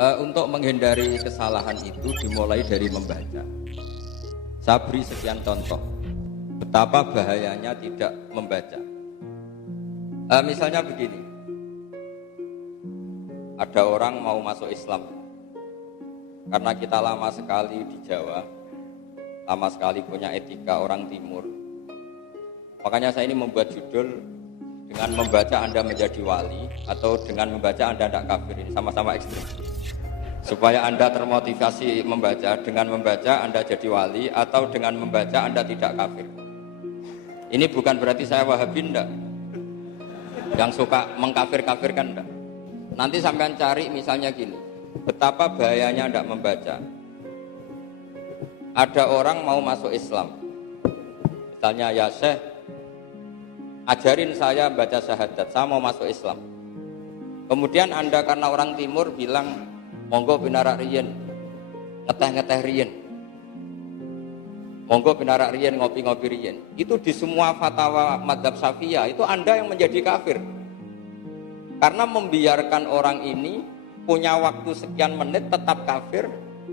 Untuk menghindari kesalahan itu dimulai dari membaca. Saya beri sekian contoh betapa bahayanya tidak membaca. Misalnya begini, ada orang mau masuk Islam. Karena kita lama sekali di Jawa, lama sekali punya etika orang Timur. Makanya saya ini membuat judul dengan membaca Anda menjadi wali atau dengan membaca Anda tidak kafir. Ini sama-sama ekstrim. Supaya Anda termotivasi membaca, dengan membaca Anda jadi wali atau dengan membaca Anda tidak kafir. Ini bukan berarti saya Wahabi, enggak. Yang suka mengkafir-kafirkan, enggak. Nanti sampean cari misalnya gini, betapa bahayanya enggak membaca. Ada orang mau masuk Islam. Misalnya, ya Syekh, ajarin saya baca syahadat, saya mau masuk Islam. Kemudian Anda karena orang Timur bilang, monggo pinarak riyen, ngeteh-ngeteh riyen. Monggo pinarak riyen, ngopi-ngopi riyen. Itu di semua fatwa madzhab Syafi'iyah, itu Anda yang menjadi kafir. Karena membiarkan orang ini punya waktu sekian menit tetap kafir,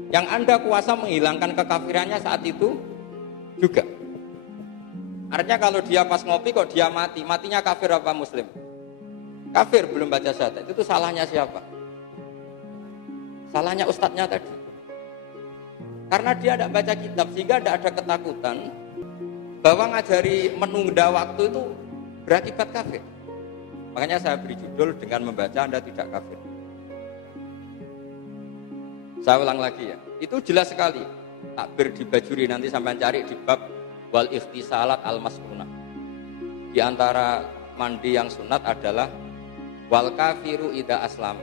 yang Anda kuasa menghilangkan kekafirannya saat itu juga. Artinya kalau dia pas ngopi kok dia mati, matinya kafir apa muslim? Kafir, belum baca syahadat. Itu salahnya siapa? Salahnya ustadznya tadi. Karena dia tidak baca kitab, sehingga tidak ada ketakutan bahwa ngajari menunda waktu itu berakibat kafir. Makanya saya beri judul dengan membaca Anda tidak kafir. Saya ulang lagi ya, itu jelas sekali. Takbir di Bajuri, nanti sampai cari di bab wal ikhtisalat al-maskunah. Di antara mandi yang sunat adalah wal kafiru ida aslam.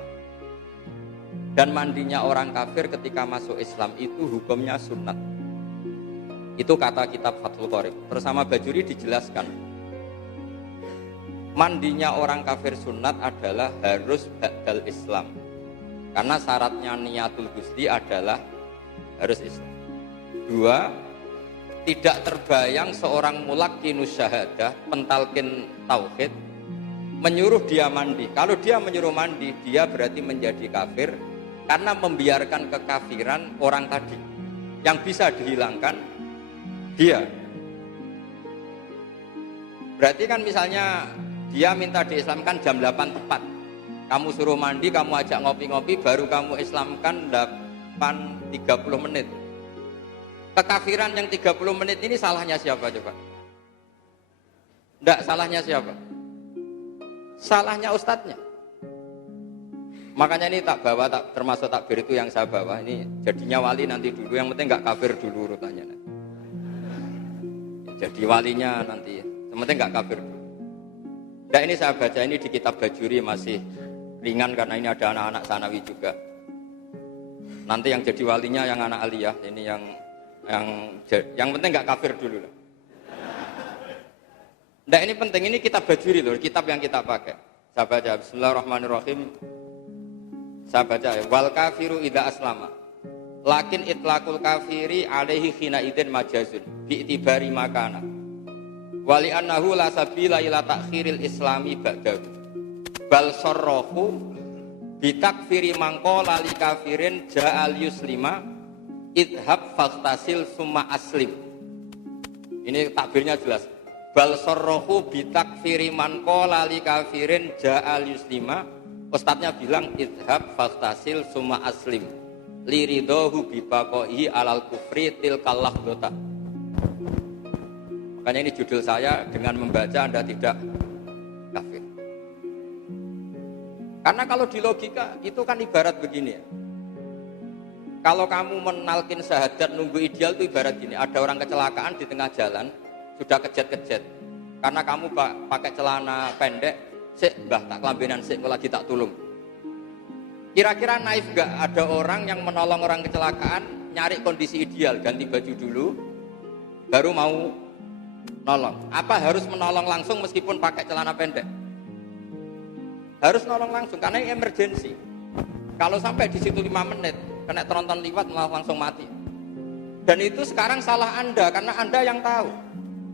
Dan mandinya orang kafir ketika masuk Islam itu hukumnya sunat. Itu kata kitab Fathul Qorib. Bersama Bajuri dijelaskan, mandinya orang kafir sunat adalah harus ba'dal Islam. Karena syaratnya niatul ghusli adalah harus Islam. 2, tidak terbayang seorang mulaqinus syahadah, pentalkin tauhid, menyuruh dia mandi. Kalau dia menyuruh mandi, dia berarti menjadi kafir. Karena membiarkan kekafiran orang tadi yang bisa dihilangkan dia. Berarti kan misalnya dia minta diislamkan jam 8 tepat. Kamu suruh mandi, kamu ajak ngopi-ngopi, baru kamu islamkan 8.30 menit. Kekafiran yang 30 menit ini salahnya siapa coba? Enggak, salahnya siapa? Salahnya ustadznya. Makanya ini tak bawa, tak termasuk takbir itu yang saya bawa. Ini jadinya wali nanti dulu, yang penting nggak kafir dulu urutannya. Jadi walinya nanti, yang penting nggak kafir dulu. Nah ini saya baca ini di kitab Bajuri, masih ringan karena ini ada anak-anak sanawi juga. Nanti yang jadi walinya yang anak aliyah, ini yang penting nggak kafir dulu. Nah ini penting, ini kitab Bajuri loh, kitab yang kita pakai. Saya baca Bismillahirrahmanirrahim. Saya baca ya, wal kafiru idza aslama lakin itlaqul kafiri alaihi khina idin majazun bi itibari makana wali annahu la sabila ila takhiril islami ba'dahu bal sarrahu bi takfiri mangqala li kafirin ja'al yuslima idhab faghtasil summa aslim. Ini takbirnya jelas, bal sarrahu bi takfiri mangqala li kafirin ja'al yuslima. Ustadznya bilang idhab faghtasil summa aslim liridohu bibaqohi alal kufri tilkallah dota. Makanya ini judul saya, dengan membaca Anda tidak kafir. Karena kalau di logika itu kan ibarat begini ya. Kalau kamu menalkin syahadat nunggu ideal itu ibarat gini, ada orang kecelakaan di tengah jalan, sudah kejet-kejet. Karena kamu pakai celana pendek, sik mbah tak kelambenan sik lagi tak tulung. Kira-kira naif gak ada orang yang menolong orang kecelakaan nyari kondisi ideal, ganti baju dulu baru mau nolong? Apa harus menolong langsung meskipun pakai celana pendek? Harus nolong langsung karena ini emergensi. Kalau sampai di situ 5 menit kena tronton liwat malah langsung mati. Dan itu sekarang salah Anda karena Anda yang tahu.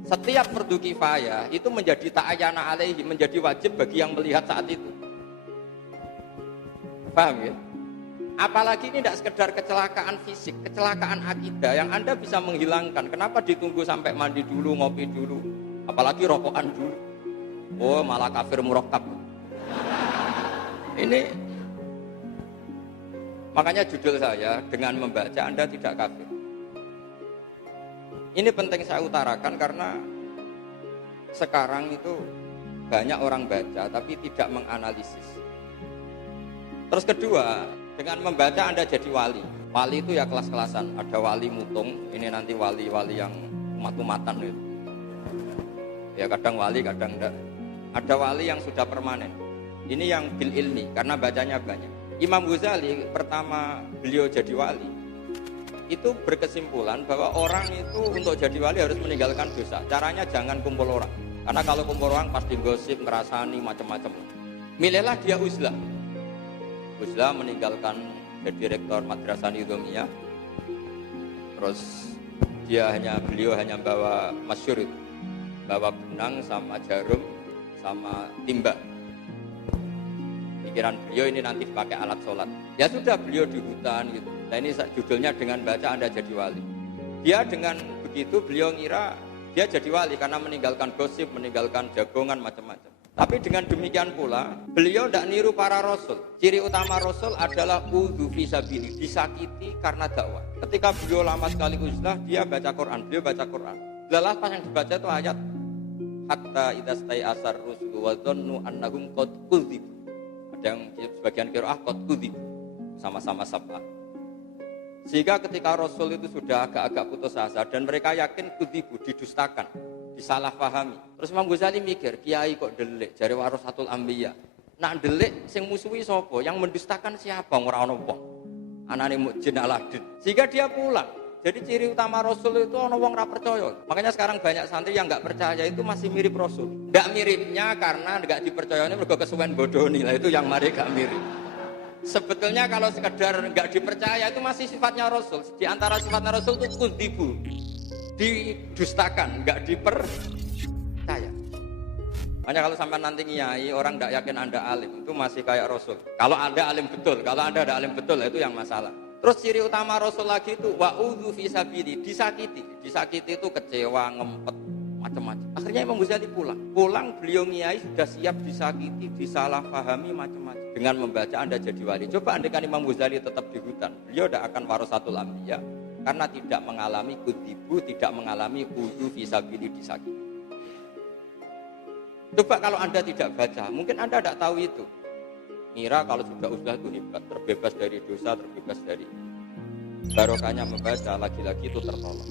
Setiap fardu kifayah itu menjadi ta'ayyana alaihi, menjadi wajib bagi yang melihat saat itu. Paham ya? Apalagi ini tidak sekedar kecelakaan fisik, kecelakaan akidah yang Anda bisa menghilangkan. Kenapa ditunggu sampai mandi dulu, ngopi dulu, apalagi rokokan dulu? Oh, malah kafir murakkab. Ini makanya judul saya, dengan membaca Anda tidak kafir. Ini penting saya utarakan karena sekarang itu banyak orang baca tapi tidak menganalisis. Terus kedua, dengan membaca Anda jadi wali. Wali itu ya kelas-kelasan. Ada wali mutung, ini nanti wali-wali yang umat-umatan itu. Ya kadang wali, kadang enggak. Ada wali yang sudah permanen. Ini yang bil ilmi, karena bacanya banyak. Imam Ghazali pertama beliau jadi wali, itu berkesimpulan bahwa orang itu untuk jadi wali harus meninggalkan dosa. Caranya jangan kumpul orang. Karena kalau kumpul orang pasti gosip, ngerasani, macam-macam. Milihlah dia uzlah. Uzlah meninggalkan jadi rektor Madrasah Nizamiyah. Terus beliau hanya bawa masyhur itu, bawa benang sama jarum sama timba. Pikiran beliau ini nanti dipakai alat sholat. Ya sudah, beliau di hutan gitu. Nah ini judulnya dengan baca Anda jadi wali. Dia dengan begitu beliau ngira dia jadi wali karena meninggalkan gosip, meninggalkan jagongan macam-macam. Tapi dengan demikian pula beliau tidak niru para rasul. Ciri utama rasul adalah udhu fisabili, disakiti karena dakwah. Ketika beliau lama sekali uzlah, dia baca Quran, beliau baca Quran. Lelah pas yang dibaca itu ayat hatta idastai asar rusul wa dhannu annahum qad kudzib. Ada yang sebagian qiraah qad kudzib, sama-sama sab'ah. Sehingga ketika Rasul itu sudah agak-agak putus asa dan mereka yakin kudzibu, didustakan, disalahpahami. Terus Imam Ghazali mikir, kiai kok delik jare warasatul anbiya. Nak delik sing musuhi sapa? Yang mendustakan siapa? Ora ono wong. Anane Mukjin Aladin. Sehingga dia pulang. Jadi ciri utama Rasul itu ono wong ora percaya. Makanya sekarang banyak santri yang enggak percaya itu masih mirip Rasul. Enggak miripnya karena enggak dipercayane mergo kesuwen bodoni. Lah itu yang mari gak mirip. Sebetulnya kalau sekedar enggak dipercaya itu masih sifatnya Rasul. Di antara sifatnya Rasul itu kudzibu, didustakan, enggak dipercaya. Makanya kalau sampai nanti ngiyai orang enggak yakin Anda alim, itu masih kayak Rasul. Kalau Anda alim betul, kalau Anda ada alim betul, itu yang masalah. Terus ciri utama Rasul lagi itu wa'udhu fisabili, disakiti. Disakiti itu kecewa, ngempet, macam-macam. Akhirnya Imam Ghazali pulang beliau ngiyai sudah siap disakiti, disalahpahami macam-macam. Dengan membaca Anda jadi wali. Coba andaikan Imam Ghazali tetap di hutan, beliau tidak akan warasatul anbiya karena tidak mengalami kudzibu, tidak mengalami udhu fisabili, disakiti. Coba kalau Anda tidak baca, mungkin Anda tidak tahu itu. Ngira kalau sudah uzlah itu hebat, terbebas dari dosa, terbebas dari barokahnya membaca, lagi-lagi itu tertolong.